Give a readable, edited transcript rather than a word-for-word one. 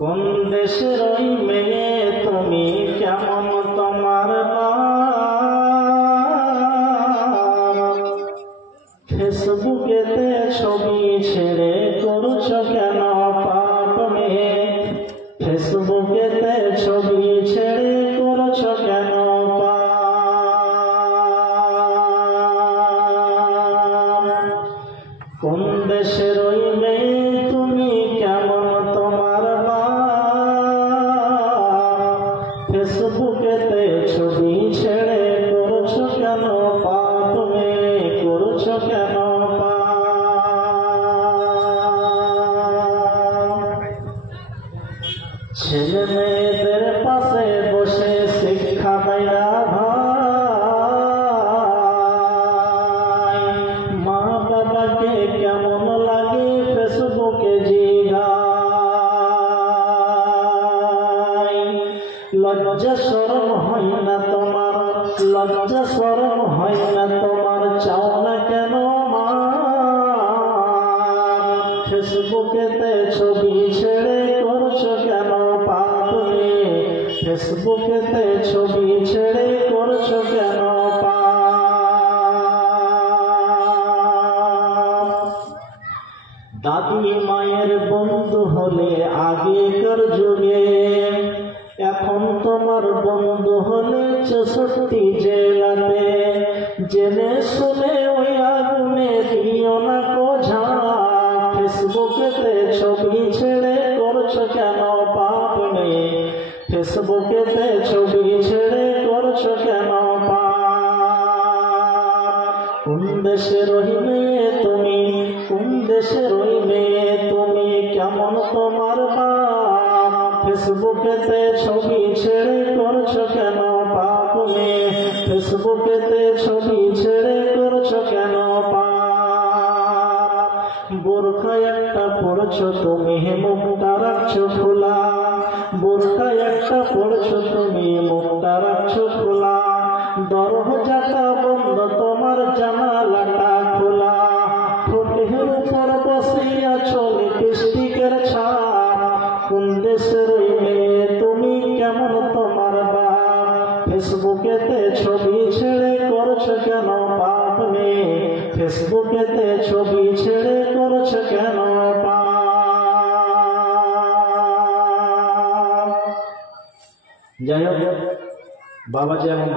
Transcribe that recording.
কোন দেশের ওই মেয়ে তুমি, কেমন তোমার বাপ? ফেসবুকেতে ছবি ছেড়ে করছো কেন পাপ মেয়ে? ফেসবুকেতে ছবি ছেড়ে করছো কেন পাপ? কোন দেশের ওই মেয়ে তুমি, কেমন তোমার বাপ? ফেসবুকেতে ছবি ছেড়ে করছো কেন পাপ মেয়ে? করছো কেন পাপ? ছেলে মেয়েদের পাশে বসে শিক্ষা দেয় না ভাই, মা বাবাকে কেমন লাগে ফেসবুকে জিগায়। লজ্জা শরম হয় না তোমার, লজ্জা শরম হয় না তোমার, চাও না কেন মা? ফেসবুকেতে ছবি ছেড়ে করছো কেন পাপ মেয়ে? ফেসবুকেতে ছবি ছেড়ে করছো কেন পাপ? দাদি মায়ের বন্ধু হলে আগেকার যুগে, এখন তোমার বন্ধু হলে 64 জেলাতে। জেনে শুনে ওই আগুনে দিও না কোঝা, ফেসবুকেতে ছবি ছেড়ে করছো কেন পাপ মেয়ে? ফেসবুকেতে ছবি ছেড়ে করছো কেন পাপ? কোন দেশের ওই মেয়ে তুমি, কোন দেশের ওই মেয়ে তুমি, কেমন তোমার বাপ? ফেসবুকেতে ছবি ছেড়ে করছো কেন পাপ মেয়ে? ফেসবুকেতে ছবি ছেড়ে করছো কেন পাপ? বোরখা একটা পড়ছো তুমি, মুখটা রাখছো খোলা। বোরখা একটা পড়ছো তুমি, মুখটা রাখছো খোলা। দরজাটা বন্ধ, তোমার জানালাটা খোলা। ঠোঁটের উপর বসে আছো লিপস্টিকের ছাপ। কোন দেশের ওই মেয়ে তুমি, কেমন তোমার বাপ? ফেসবুকেতে ছবি ছেড়ে করছো কেন পাপ মেয়ে? ফেসবুকেতে ছবি ছেড়ে করছো কেন পাপ? যাই হোক, বাবা যেমন